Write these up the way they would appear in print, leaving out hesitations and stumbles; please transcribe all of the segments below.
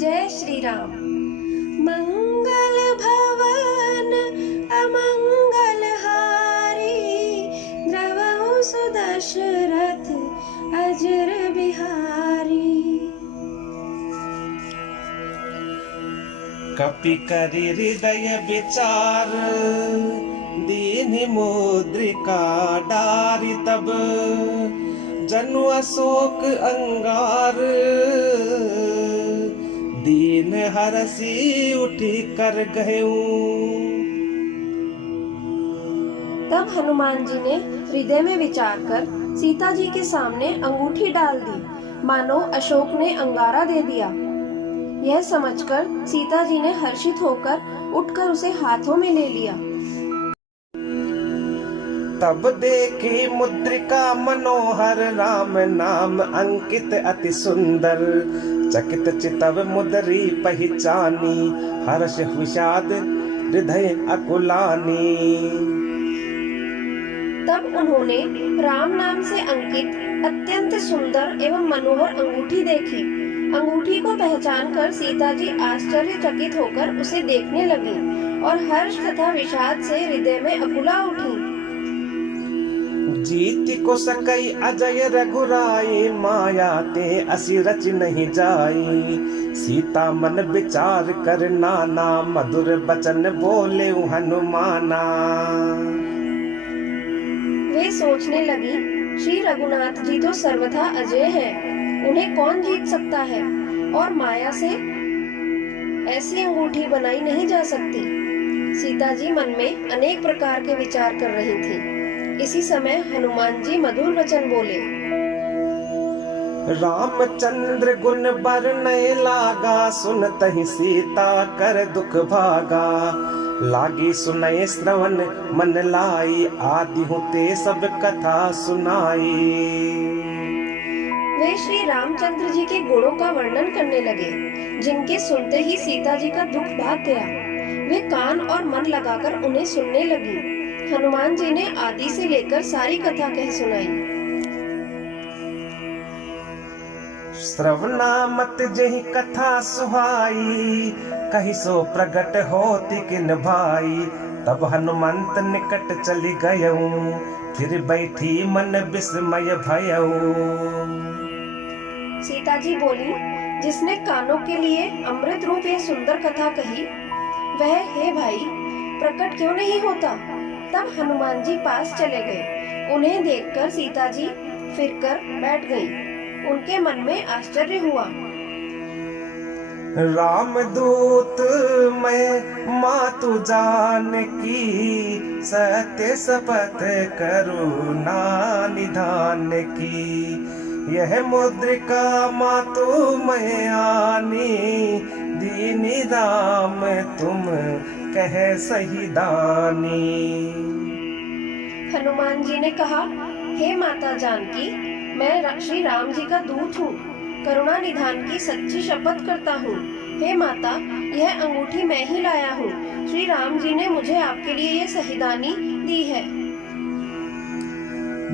जय श्री राम। मंगल भवन अमंगल हारी, द्रवहु सुदशरथ अजर बिहारी। कपि करि हृदय विचार, दीन मुद्रिका डारि तब, जनु अशोक अंगार, दीन हरसी उठी कर गयऊ। तब हनुमान जी ने हृदय में विचार कर सीता जी के सामने अंगूठी डाल दी, मानो अशोक ने अंगारा दे दिया। यह समझकर सीता जी ने हर्षित होकर उठकर उसे हाथों में ले लिया। तब देखी मुद्रिका मनोहर, राम नाम अंकित अति सुंदर। चकित चितव मुद्री पहचानी, हर्ष विषाद हृदय अकुलानी। तब उन्होंने राम नाम से अंकित अत्यंत सुंदर एवं मनोहर अंगूठी देखी। अंगूठी को पहचानकर सीता जी आश्चर्यचकित होकर उसे देखने लगी और हर्ष तथा विषाद से हृदय में अकुला उठी। जीति को सकई अजय रघुराई, माया ते असी रच नहीं जाई। सीता मन विचार कर नाना, मधुर बचन बोले हनुमाना। वे सोचने लगी, श्री रघुनाथ जी तो सर्वथा अजय हैं, उन्हें कौन जीत सकता है, और माया से ऐसी अंगूठी बनाई नहीं जा सकती। सीता जी मन में अनेक प्रकार के विचार कर रही थी। इसी समय हनुमान जी मधुर वचन बोले। रामचंद्र गुण बरनए लागा, सुनतहि सीता कर दुख भागा। लागी सुनए श्रवण मन लाई, आदि होते सब कथा सुनाई। वे श्री रामचंद्र जी के गुणों का वर्णन करने लगे, जिनके सुनते ही सीता जी का दुख भाग गया। वे कान और मन लगाकर उन्हें सुनने लगी। हनुमान जी ने आदि से लेकर सारी कथा कह सुनाई। श्रवणा मत जहि कथा सुहाई, कहि सो प्रगट होति किन भाई। तब हनुमंत निकट चली गयऊ, फिर बैठी मन विस्मय भयऊ। सीता जी बोली, जिसने कानों के लिए अमृत रूप ये सुंदर कथा कही, वह हे भाई प्रकट क्यों नहीं होता। तब हनुमान जी पास चले गए। उन्हें देखकर सीता जी फिरकर बैठ गईं। उनके मन में आश्चर्य हुआ। रामदूत मैं मातु जान की, सत्य शपथ करुणा निधान की। यह मुद्रिका मातु मैं आनी, दीनी राम तुम कह सही दानी। हनुमान जी ने कहा, हे माता जानकी, मैं श्री राम जी का दूत हूँ, करुणा निधान की सच्ची शपथ करता हूँ। हे माता, यह अंगूठी मैं ही लाया हूँ। श्री राम जी ने मुझे आपके लिए ये सहीदानी दी है।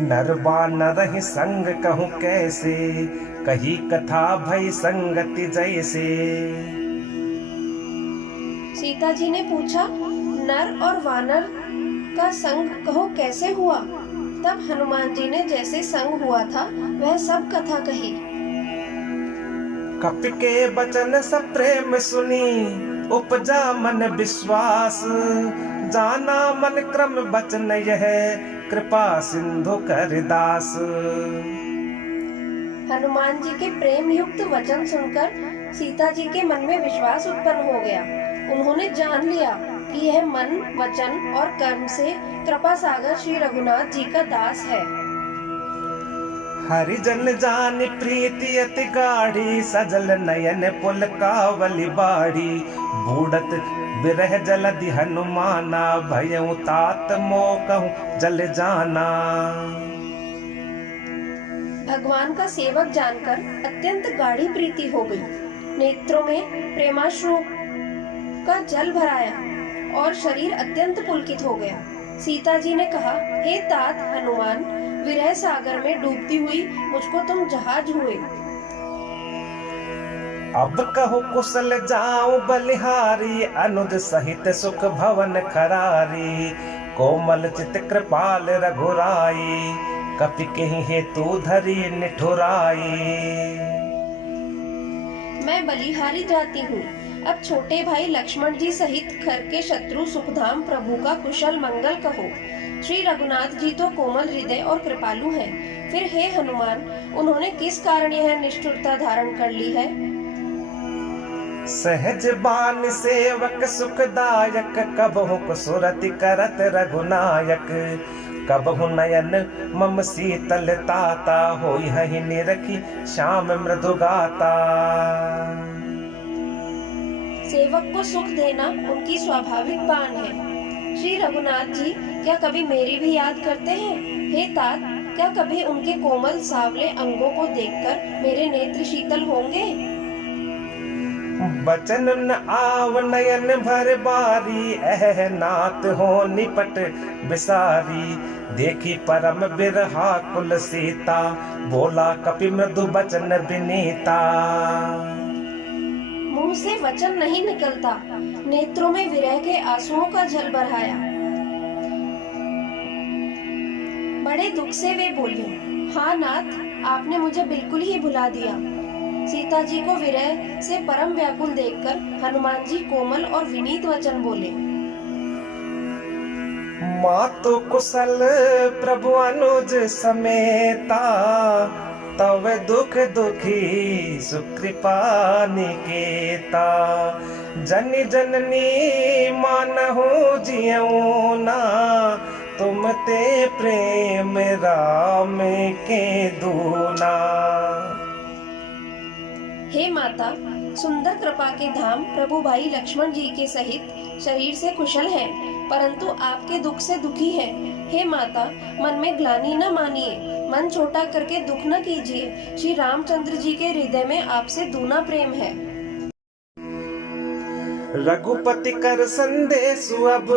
नरबा नरहि संग कहूँ कैसे, कही कथा भई संगति जैसे। सीता जी ने पूछा, नर और वानर का संग कहो कैसे हुआ। तब हनुमान जी ने जैसे संग हुआ था वह सब कथा कही। कपि के बचन सब प्रेम सुनी, उपजा मन विश्वास। जाना मन क्रम बचन यह, कृपा सिंधु कर दास। हनुमान जी के प्रेम युक्त वचन सुनकर सीता जी के मन में विश्वास उत्पन्न हो गया। उन्होंने जान लिया कि यह मन, वचन और कर्म से कृपा सागर श्री रघुनाथ जी का दास है। हरिजन जान प्रीति अति गाढ़ी, सजल नयन पुलकावली बाढ़ी। बूढ़त बिरह जलधि हनुमाना, भयउ तात मोकहु जल जाना। भगवान का सेवक जानकर अत्यंत गाढ़ी प्रीति हो गई। नेत्रों में प्रेमाश्रु का जल भराया और शरीर अत्यंत पुलकित हो गया। सीता जी ने कहा, हे तात हनुमान, विरह सागर में डूबती हुई मुझको तुम जहाज हुए। अब कहो कुशल जाऊं बलिहारी, अनुज सहित सुख भवन खरारी। कोमल चित कृपाल रघुराई, कपि कहीं हेतु धरी निठुराई। मैं बलिहारी जाती हूँ। अब छोटे भाई लक्ष्मण जी सहित खर के शत्रु सुखधाम प्रभु का कुशल मंगल कहो। श्री रघुनाथ जी तो कोमल हृदय और कृपालु हैं। फिर हे हनुमान, उन्होंने किस कारण यह निष्ठुरता धारण कर ली है? सहज बान सेवक सुखदायक, कबहु कुसुरति करत रघुनायक। कबहु नयन मम शीतल ताता, होई हहि निरखी श्याम मृदु गाता। सेवक को सुख देना उनकी स्वाभाविक बान है। श्री रघुनाथ जी क्या कभी मेरी भी याद करते हैं? हे तात, क्या कभी उनके कोमल सावले अंगों को देखकर मेरे नेत्र शीतल होंगे? बचन न आव नयन भर बारी, एह नाथ हो निपट बिसारी। देखी परम बिरहा कुल सीता, बोला कपि मृदु बचन बिनीता। मुंह से वचन नहीं निकलता, नेत्रों में विरह के आंसुओं का जल बरहाया। बड़े दुख से वे बोली, हाँ नाथ, आपने मुझे बिल्कुल ही भुला दिया। सीता जी को विरह से परम व्याकुल देखकर हनुमान जी कोमल और विनीत वचन बोले। मातु कुशल प्रभु अनुज समेता, तव दुख दुखी सुकृपा निकेता। जनि जननी मानहु जियऊ ना, तुम ते प्रेम राम के दूना। हे माता, सुंदर कृपा के धाम प्रभु भाई लक्ष्मण जी के सहित शरीर से कुशल हैं, परंतु आपके दुख से दुखी हैं। हे माता, मन में ग्लानि न मानिए, मन छोटा करके दुख न कीजिए। श्री रामचंद्र जी के हृदय में आपसे दूना प्रेम है। रघुपति कर संदेश अब,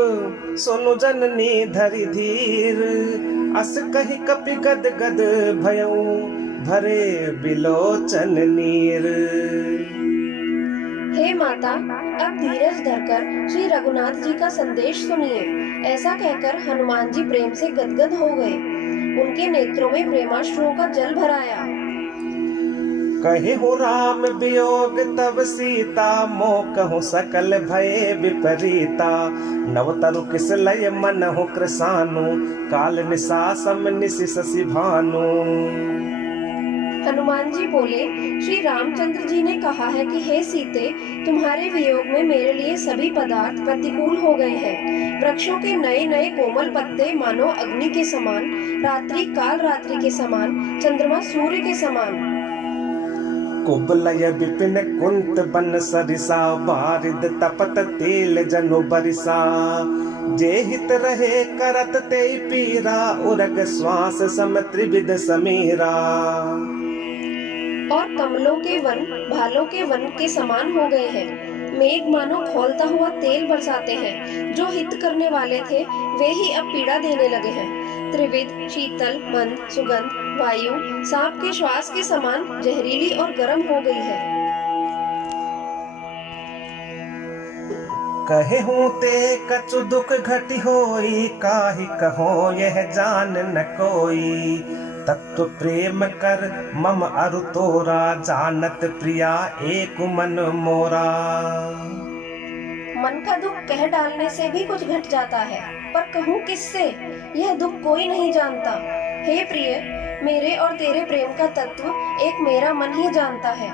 सुनु जननी धरि धीर। अस कहि कपि गद गद भयऊ, भरे बिलोचन नीर। हे माता, अब धीरज धरकर श्री रघुनाथ जी का संदेश सुनिए। ऐसा कहकर हनुमान जी प्रेम से गदगद हो गए। उनके नेत्रों में प्रेमाश्रुओं का जल भराया। कहे हो राम वियोग तब सीता, मोह कहु सकल भय विपरीता। नवतरु किस लय मन हो कृसानु, काल निशा सम निशि शशि भानु। हनुमान जी बोले, श्री रामचंद्र जी ने कहा है कि हे सीते, तुम्हारे वियोग में मेरे लिए सभी पदार्थ प्रतिकूल हो गए हैं। वृक्षों के नए नए कोमल पत्ते मानो अग्नि के समान, रात्रि काल रात्रि के समान, चंद्रमा सूर्य के समान। कुबलय विपिन कुंत बन सरिसा, बारिद तपत तेल जनु बरिसा। जे हित रहे करत ते पीरा, उरग श्वास सम त्रिविध समीरा। और कमलों के वन भालों के वन के समान हो गए हैं। मेघ मानो खौलता हुआ तेल बरसाते हैं। जो हित करने वाले थे वे ही अब पीड़ा देने लगे हैं। त्रिविध, शीतल, मंद, सुगंध, वायु सांप के श्वास के समान जहरीली और गर्म हो गई है। कहे हूँ ते कछु दुख घटी होई, काहि कहो यह जान न कोई। तत्व प्रेम कर मम अरु तोरा, जानत प्रिया एक मन मोरा। मन का दुख कह डालने से भी कुछ घट जाता है, पर कहूँ किससे? यह दुख कोई नहीं जानता। हे प्रिय, मेरे और तेरे प्रेम का तत्व एक मेरा मन ही जानता है।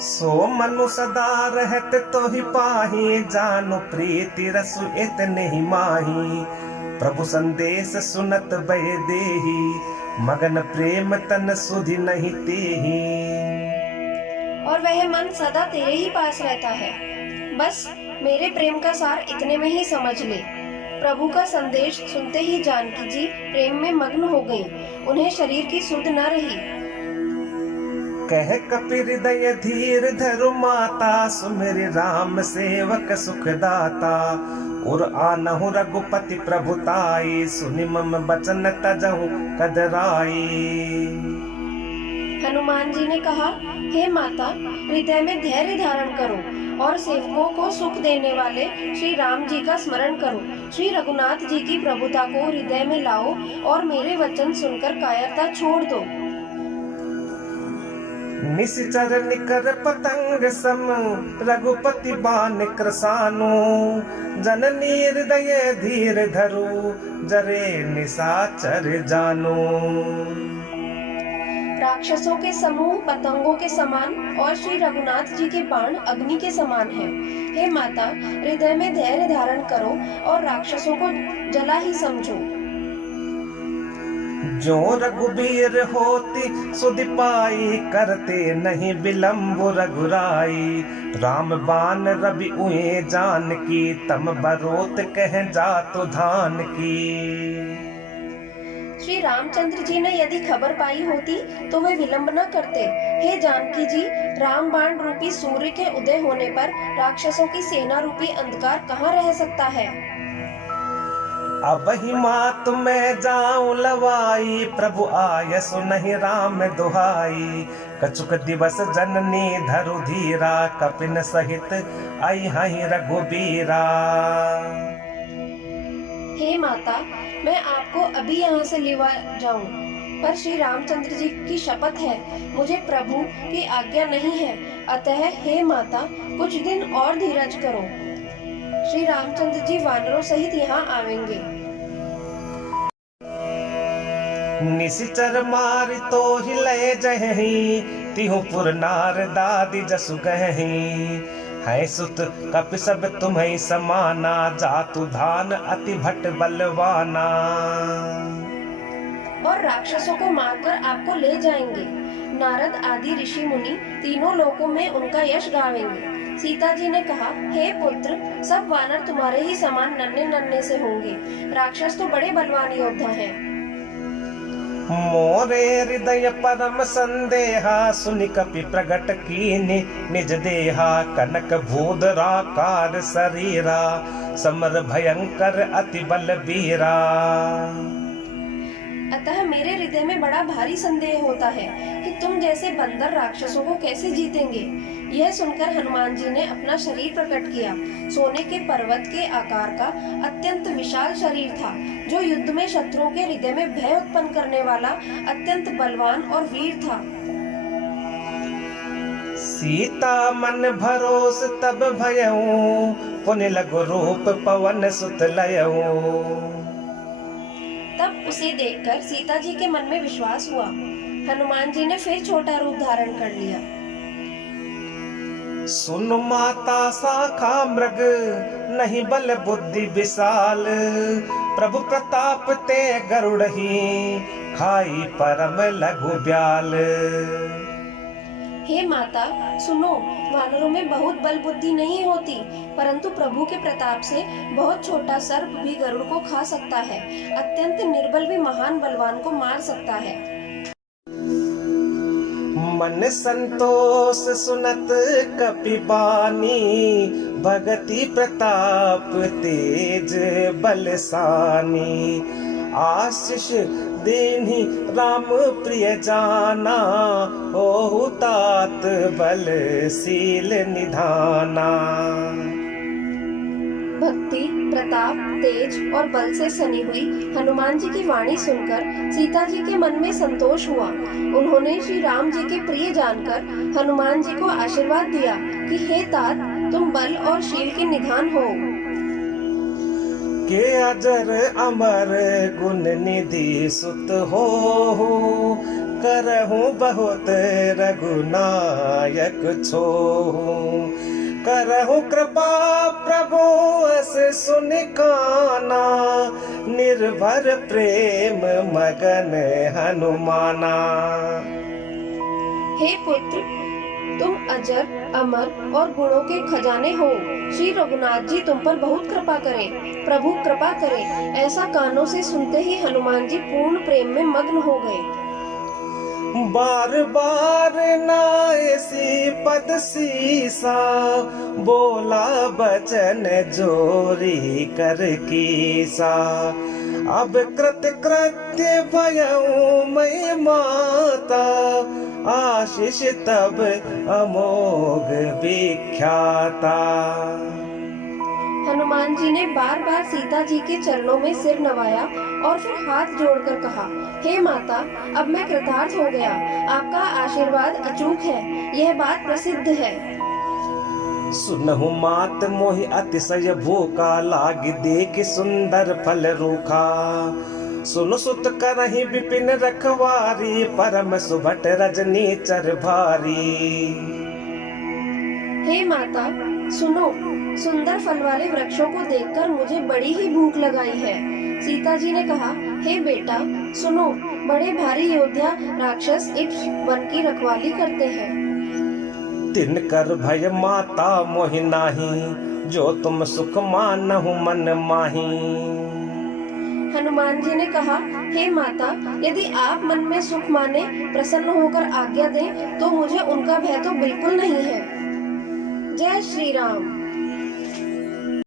सो मनु सदा रहत तो ही पाही, जानु प्रीति रसु इतने ही माही। प्रभु संदेश सुनत बय देही, मगन प्रेम तन सुधि नहीं तेही। और वह मन सदा तेरे ही पास रहता है। बस मेरे प्रेम का सार इतने में ही समझ ले। प्रभु का संदेश सुनते ही जानकी जी प्रेम में मग्न हो गईं। उन्हें शरीर की सुध न रही। कह कपि हृदय धीर धरु माता, सुमिरि राम सेवक सुखदाता। उर आनहु रघुपति प्रभुताई, सुनि मम बचन तजहु कदराई। हनुमान जी ने कहा, हे माता, हृदय में धैर्य धारण करो और सेवकों को सुख देने वाले श्री राम जी का स्मरण करो। श्री रघुनाथ जी की प्रभुता को हृदय में लाओ और मेरे वचन सुनकर कायरता छोड़ दो। निश्चर निकर पतंग सम रघुपति बान कृसानु, जननी हृदय धीर धरु जरे निशाचर जानो। राक्षसों के समूह पतंगों के समान और श्री रघुनाथ जी के बाण अग्नि के समान हैं। हे माता, हृदय में धैर्य धारण करो और राक्षसों को जला ही समझो। जो रघुबीर होती सुध पाई, करते नहीं विलंब रघुराई। राम बान रवि उए जान की, तम बरोत कह जातु धान की। श्री रामचंद्र जी ने यदि खबर पाई होती तो वे विलंब न करते। हे जानकी जी, राम बाण रूपी सूर्य के उदय होने पर राक्षसों की सेना रूपी अंधकार कहाँ रह सकता है। अब ही मात में जाऊं लवाई, प्रभु आय सुनहि राम दुहाई। कछुक दिवस जननी धरु धीरा, कपिन सहित आई हहि रघुबीरा। हे माता, मैं आपको अभी यहाँ से लेवा जाऊं, पर श्री रामचंद्र जी की शपथ है, मुझे प्रभु की आज्ञा नहीं है। अतः हे माता, कुछ दिन और धीरज करो। श्री रामचंद्र जी वानरों सहित यहाँ आवेंगे। निशिचर मारि तो हिले जहि, तिहु पुर नार दादी जसु गहि। है सुत कपि सब तुम्हें समाना, जातु धान अति भट बलवाना। और राक्षसों को मारकर आपको ले जाएंगे। नारद आदि ऋषि मुनि तीनों लोकों में उनका यश गावेंगे। सीता जी ने कहा, हे पुत्र, सब वानर तुम्हारे ही समान नन्हे नन्हे से होंगे। राक्षस तो बड़े बलवान योद्धा हैं। मोरे हृदय परम संदेहा, सुनि कपि प्रगट कीनि निज देहा। कनक भूधराकार शरीरा, समर भयंकर अति बलबीरा। अतः मेरे हृदय में बड़ा भारी संदेह होता है कि तुम जैसे बंदर राक्षसों को कैसे जीतेंगे। यह सुनकर हनुमान जी ने अपना शरीर प्रकट किया। सोने के पर्वत के आकार का अत्यंत विशाल शरीर था, जो युद्ध में शत्रुओं के हृदय में भय उत्पन्न करने वाला अत्यंत बलवान और वीर था। सीता मन भरोस तब भयऊ, पुनि लघु रूप पवन सुत लयऊ। तब उसे देखकर सीता जी के मन में विश्वास हुआ। हनुमान जी ने फिर छोटा रूप धारण कर लिया। सुन माता शाखा मृग, नहीं बल बुद्धि विशाल। प्रभु प्रताप ते गरुड़ही, खाई परम लघु ब्याल। हे माता, सुनो, वानरों में बहुत बल बुद्धि नहीं होती, परंतु प्रभु के प्रताप से बहुत छोटा सर्प भी गरुड़ को खा सकता है। अत्यंत निर्बल भी महान बलवान को मार सकता है। मन संतोष सुनत कपि बानी, भगति प्रताप तेज बलसानी। आशीष देहि राम प्रिय जाना, ओहु तात बलशील निधाना। भक्ति, प्रताप, तेज और बल से सनी हुई हनुमान जी की वाणी सुनकर सीता जी के मन में संतोष हुआ। उन्होंने श्री राम जी के प्रिय जानकर हनुमान जी को आशीर्वाद दिया कि हे तात, तुम बल और शील के निधान हो। के अजर अमर गुण निधि सुत हो, करहु बहुत रघुनायक छोहु। करहु कृपा प्रभु अस सुन काना, निर्भर प्रेम मगन हनुमाना। हे पुत्र, तुम अजर, अमर और गुणों के खजाने हो। श्री रघुनाथ जी तुम पर बहुत कृपा करें, प्रभु कृपा करें। ऐसा कानों से सुनते ही हनुमान जी पूर्ण प्रेम में मग्न हो गए। बार बार नायसी पद सीसा, बोला बचन जोरी कर कीसा। अब कृत कृत्य भयऊ मैं माता, आशीष तब अमोघ विख्याता। हनुमान जी ने बार बार सीता जी के चरणों में सिर नवाया और फिर हाथ जोड़कर कहा, हे माता, अब मैं कृतार्थ हो गया। आपका आशीर्वाद अचूक है, यह बात प्रसिद्ध है। सुनहु मात मोहि अतिशय भूखा, लाग देख सुंदर फल रूखा। सुन सुत करहि विपिन रखवारी, परम सुभट रजनी चर भारी। हे माता, सुनो, सुंदर फल वाले वृक्षों को देखकर मुझे बड़ी ही भूख लगाई है। सीता जी ने कहा, हे बेटा, सुनो, बड़े भारी योद्धा राक्षस इस वन की रखवाली करते हैं। तिनकर भय माता मोहि नाही, जो तुम सुख मानहु मन माही। हनुमान जी ने कहा, हे माता, यदि आप मन में सुख माने प्रसन्न होकर आज्ञा दें तो मुझे उनका भय तो बिल्कुल नहीं है। जय श्री राम।